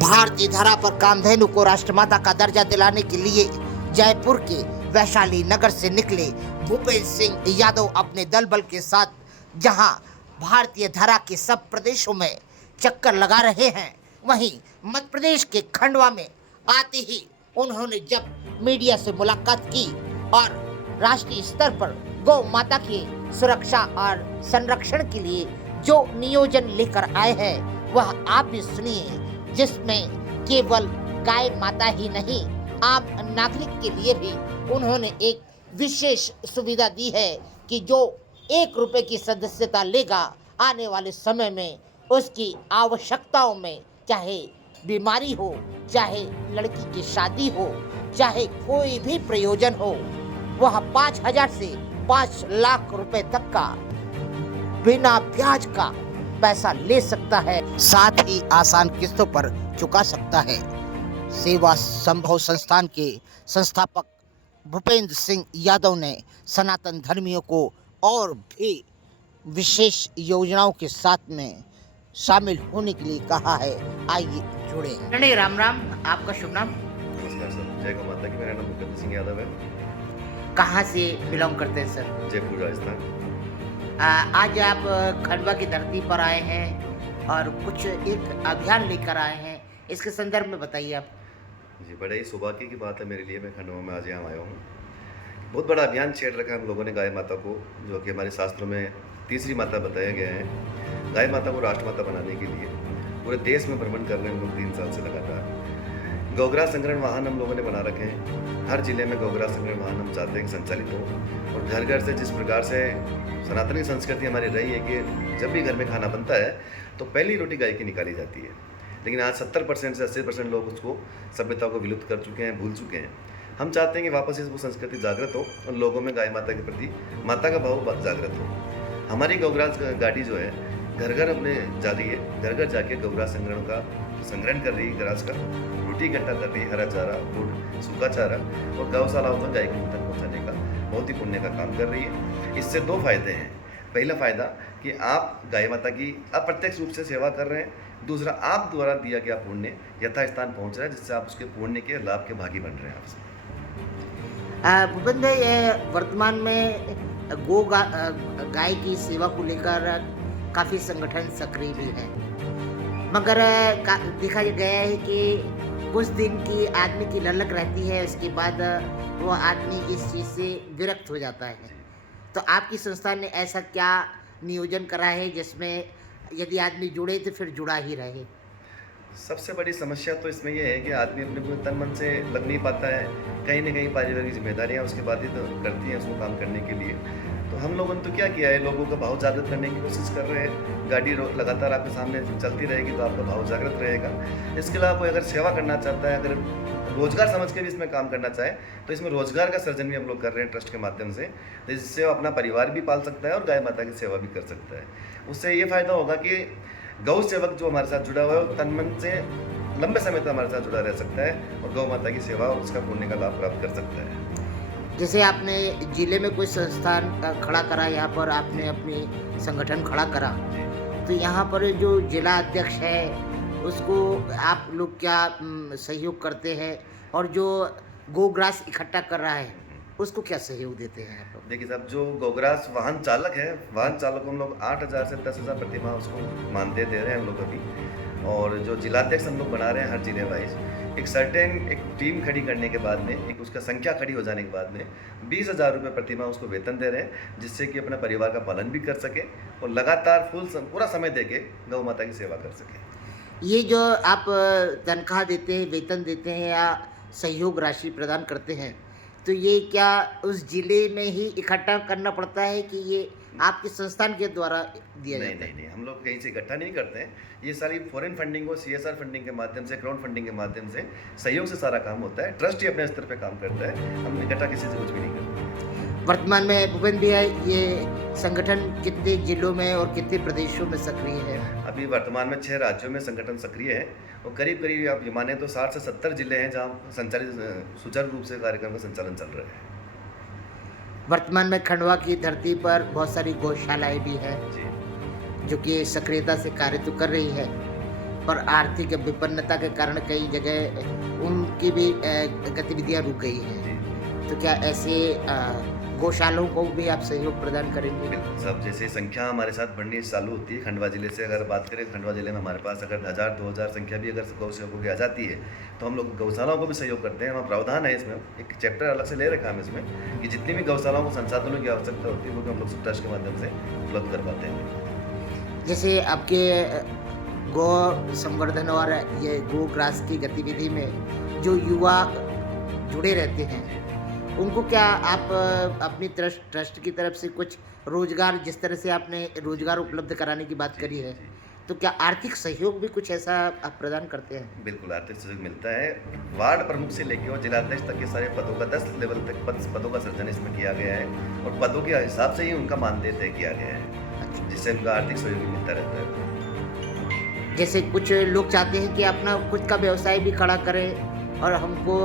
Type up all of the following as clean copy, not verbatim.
भारतीय धारा पर कामधेनु को राष्ट्रमाता का दर्जा दिलाने के लिए जयपुर के वैशाली नगर से निकले भूपेंद्र सिंह यादव अपने दल बल के साथ जहां भारतीय धारा के सब प्रदेशों में चक्कर लगा रहे हैं, वहीं मध्य प्रदेश के खंडवा में आते ही उन्होंने जब मीडिया से मुलाकात की और राष्ट्रीय स्तर पर गौ माता की सुरक्षा और संरक्षण के लिए जो नियोजन लेकर आए हैं वह आप भी सुनिए, जिसमें केवल गाय माता ही नहीं आम नागरिक के लिए भी उन्होंने एक विशेष सुविधा दी है कि जो 1 रुपए की सदस्यता लेगा आने वाले समय में उसकी आवश्यकताओं में, चाहे बीमारी हो, चाहे लड़की की शादी हो, चाहे कोई भी प्रयोजन हो, वह 5,000 से 5 लाख रुपए तक का बिना ब्याज का पैसा ले सकता है, साथ ही आसान किस्तों पर चुका सकता है। सेवा संभव संस्थान के संस्थापक भूपेंद्र सिंह यादव ने सनातन धर्मियों को और भी विशेष योजनाओं के साथ में शामिल होने के लिए कहा है। आइए जुड़े। नहीं, राम राम, आपका शुभ नाम? नमस्कार सर, जय गौ माता की। मेरा नाम भूपेंद्र सिंह यादव है। कहाँ से बिलोंग करते हैं सर? जयपुर, राजस्थान। आज आप खंडवा की धरती पर आए हैं और कुछ एक अभियान लेकर आए हैं, इसके संदर्भ में बताइए आप। जी, बड़े ही सौभाग्य की बात है मेरे लिए। मैं खंडवा में आज यहाँ आया हूँ। बहुत बड़ा अभियान छेड़ रखा है हम लोगों ने गाय माता को, जो कि हमारे शास्त्रों में तीसरी माता बताया गया है। गाय माता को राष्ट्रमाता बनाने के लिए पूरे देश में भ्रमण कर रहे हैं हम लोग 3 साल से लगातार। गौग्रास संग्रहण वाहन हम लोगों ने बना रखे हैं। हर जिले में गौग्रास संग्रहण वाहन हम चाहते हैं कि संचालित हो, और घर घर से जिस प्रकार से सनातनी संस्कृति हमारी रही है कि जब भी घर में खाना बनता है तो पहली रोटी गाय की निकाली जाती है, लेकिन आज 70% से 80% लोग उसको सभ्यता को विलुप्त कर चुके हैं, भूल चुके हैं। हम चाहते हैं कि वापस से वो संस्कृति जागृत हो और लोगों में गाय माता के प्रति माता का भाव जागृत हो। हमारी गौग्रास गाड़ी जो है घर घर अपने जा रही है, घर घर जाके गौग्रास संग्रहण का संग्रहण कर रही है, ग्रास का रोटी इकट्ठा कर रही है, हरा चारा, गुड़, सूखा चारा, और गौशालाओं में गाय को तक पहुँचाने का बहुत ही पुण्य का काम कर रही है। इससे 2 फायदे हैं। पहला फायदा कि आप गाय माता की अप्रत्यक्ष रूप से सेवा कर रहे हैं, दूसरा आप द्वारा दिया गया पुण्य यथास्थान पहुंच रहा है, जिससे आप उसके पुण्य के लाभ के भागी बन रहे हैं आपसे। भूपेंद्र, वर्तमान में गाय की सेवा को लेकर काफ़ी संगठन सक्रिय भी हैं, मगर देखा गया है कि कुछ दिन की आदमी की ललक रहती है, उसके बाद वो आदमी इस चीज़ से विरक्त हो जाता है। तो आपकी संस्था ने ऐसा क्या नियोजन करा है जिसमें यदि आदमी जुड़े तो फिर जुड़ा ही रहे? सबसे बड़ी समस्या तो इसमें यह है कि आदमी अपने पूरे तन मन से लग नहीं पाता है। कहीं ना कहीं पारिवारिक जिम्मेदारियां उसके बाधित करती हैं उसको काम करने के लिए। तो हम लोगों ने तो क्या किया है, लोगों का भाव जागृत करने की कोशिश कर रहे हैं। गाड़ी लगातार आपके सामने चलती रहेगी तो आपका भाव जागृत रहेगा। इसके अलावा कोई अगर सेवा करना चाहता है, अगर रोजगार समझ के भी इसमें काम करना चाहे तो इसमें रोजगार का सृजन भी हम लोग कर रहे हैं ट्रस्ट के माध्यम से, जिससे वो अपना परिवार भी पाल सकता है और गाय माता की सेवा भी कर सकता है। उससे ये फायदा होगा कि गौ सेवक जो हमारे साथ जुड़ा हुआ है वो तन मन से लंबे समय तक हमारे साथ जुड़ा रह सकता है और गौ माता की सेवा और उसका पुण्य का लाभ प्राप्त कर सकता है। जैसे आपने जिले में कोई संस्थान खड़ा करा, यहाँ पर आपने अपनी संगठन खड़ा करा, तो यहाँ पर जो जिला अध्यक्ष है उसको आप लोग क्या सहयोग करते हैं, और जो गोग्रास इकट्ठा कर रहा है उसको क्या सहयोग देते हैं आप लोग? देखिए साहब, जो गोग्रास वाहन चालक है, वाहन चालक को हम लोग 8,000 से 10,000 प्रतिमाह उसको मानदेय दे रहे हैं हम लोग अभी। और जो जिलाध्यक्ष हम लोग बना रहे हैं हर जिले वाइज, एक टीम खड़ी करने के बाद में, एक उसका संख्या खड़ी हो जाने के बाद में 20,000 रुपये प्रतिमाह उसको वेतन दे रहे हैं, जिससे कि अपने परिवार का पालन भी कर सके और लगातार पूरा समय दे के गौ माता की सेवा कर सके। ये जो आप तनख्वाह देते हैं, वेतन देते हैं या सहयोग राशि प्रदान करते हैं, तो ये क्या उस जिले में ही इकट्ठा करना पड़ता है कि ये आपके संस्थान के द्वारा दिया जाता है? नहीं, हम लोग कहीं से इकट्ठा नहीं करते हैं। ये सारी फॉरेन फंडिंग और CSR फंडिंग के माध्यम से, क्राउड फंडिंग के माध्यम से सहयोग से सारा काम होता है। ट्रस्ट ही अपने स्तर पे काम करता है, हम इकट्ठा किसी से कुछ भी नहीं करते। वर्तमान में भूपेंद्र भैया, ये संगठन कितने जिलों में और कितने प्रदेशों में सक्रिय है? अभी वर्तमान में 6 राज्यों में संगठन सक्रिय है और करीब आप ये माने तो 60 से 70 जिले हैं जहाँ सुचारू रूप से कार्यक्रम का संचालन चल रहा है। वर्तमान में खंडवा की धरती पर बहुत सारी गौशालाएं भी हैं जी। जो कि सक्रियता से कार्य तो कर रही है, पर आर्थिक विपन्नता के कारण कई जगह उनकी भी गतिविधियां रुक गई हैं। जी तो क्या ऐसे गौशालों को भी आप सहयोग प्रदान करेंगे? बिल्कुल सब जैसे संख्या हमारे साथ बढ़नी चालू होती है खंडवा जिले से अगर बात करें खंडवा जिले में हमारे पास अगर 1000-2000 संख्या भी अगर गौ सेवकों की आ जाती है तो हम लोग गौशालाओं को भी सहयोग करते हैं। हमारा प्रावधान है इसमें, एक चैप्टर अलग से ले रखा है हम इसमें कि जितनी भी गौशालाओं को संसाधनों की आवश्यकता होती है वो भी हम लोग ट्रस्ट के माध्यम से उपलब्ध कर पाते हैं। जैसे आपके गौ संवर्धन और ये गोग्रास की गतिविधि में जो युवा जुड़े रहते हैं, उनको क्या आप अपनी ट्रस्ट की तरफ से कुछ रोजगार, जिस तरह से आपने रोजगार उपलब्ध कराने की बात करी है, तो क्या आर्थिक सहयोग भी कुछ ऐसा आप प्रदान करते हैं? बिल्कुल आर्थिक सहयोग मिलता है। वार्ड प्रमुख से लेकर और जिलाध्यक्ष तक के सारे पदों का 10 लेवल तक पदों का सृजन इसमें किया गया है और पदों के हिसाब से ही उनका मानदेय तय किया गया है, जिससे उनका आर्थिक सहयोग भी मिलता रहता है। जैसे कुछ लोग चाहते हैं कि अपना खुद का व्यवसाय भी खड़ा करें और हमको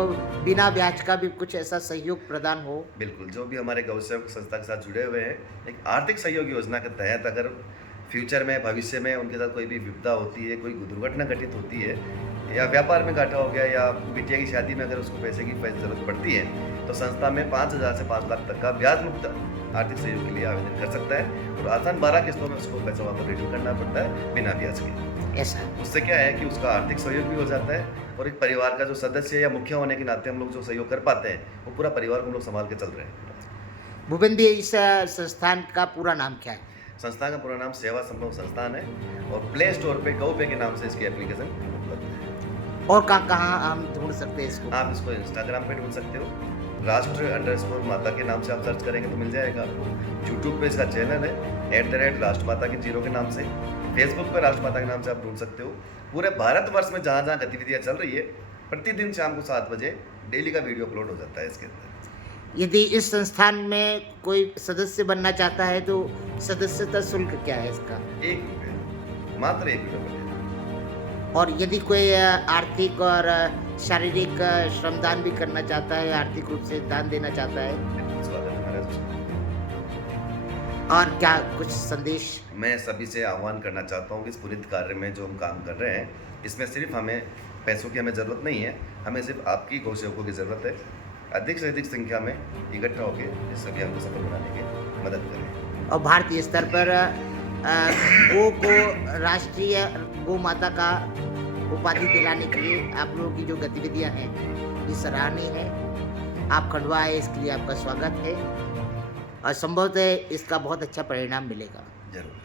बिना ब्याज का भी कुछ ऐसा सहयोग प्रदान हो। बिल्कुल, जो भी हमारे गौ सेवक संस्था के साथ जुड़े हुए हैं, एक आर्थिक सहयोग योजना के तहत अगर फ्यूचर में भविष्य में उनके साथ कोई भी विपदा होती है, कोई दुर्घटना घटित होती है या व्यापार में घाटा हो गया या बिटिया की शादी में अगर उसको पैसे की ज़रूरत पड़ती है तो संस्था में 5000 से 5 लाख तक का ब्याज मुक्त आर्थिक सहयोग के लिए आवेदन कर सकता है और आसान 12 किस्तों में उसको पैसा वापस रिटर्न करना पड़ता है बिना ब्याज के। ऐसा उससे क्या है कि उसका आर्थिक सहयोग भी हो जाता है और एक परिवार का जो सदस्य या मुखिया होने के नाते हम लोग जो सहयोग कर पाते हैं वो पूरा परिवार को हम लोग संभाल के चल रहे हैं। भूपेंद्र जी, इस संस्थान का पूरा नाम क्या है? संस्थान का पूरा नाम सेवा संभव संस्थान है और प्ले स्टोर पे गौपे के नाम से इसकी एप्लीकेशन उपलब्ध है। और कहाँ हम ढूंढ सकते हैं इसको? आप इसको इंस्टाग्राम पे ढूंढ सकते हो, राष्ट्र_माता के नाम से आप सर्च करेंगे तो मिल जाएगा आपको। यूट्यूब पे इसका चैनल है @राष्ट्रमाता की 0 के नाम से, फेसबुक पर राष्ट्रमाता के नाम से आप ढूंढ सकते हो। पूरे भारतवर्ष में जहाँ जहाँ गतिविधियाँ चल रही है प्रतिदिन शाम को 7 बजे डेली का वीडियो अपलोड हो जाता है इसके अंदर। यदि इस संस्थान में कोई सदस्य बनना चाहता है तो सदस्यता शुल्क क्या है इसका? 1 रुपये, मात्र 1 रुपये पड़ेगा। और यदि कोई आर्थिक और शारीरिक श्रमदान भी करना चाहता है, आर्थिक रूप से दान देना चाहता है, बिल्कुल स्वागत है हमारा उसमें। और क्या कुछ संदेश? मैं सभी से आह्वान करना चाहता हूँ कि इस पुनीत कार्य में जो हम काम कर रहे हैं इसमें सिर्फ हमें पैसों की हमें ज़रूरत नहीं है, हमें सिर्फ आपकी गौ सेवकों की ज़रूरत है। अधिक से अधिक संख्या में इकट्ठा होकर इस अभियान को सफल बनाने की मदद करें। और भारतीय स्तर पर गो को राष्ट्रीय गौ माता का उपाधि दिलाने के लिए आप लोगों की जो गतिविधियां हैं ये सराहनीय है। आप खंडवा आए, इसके लिए आपका स्वागत है और संभवतः इसका बहुत अच्छा परिणाम मिलेगा। जरूर।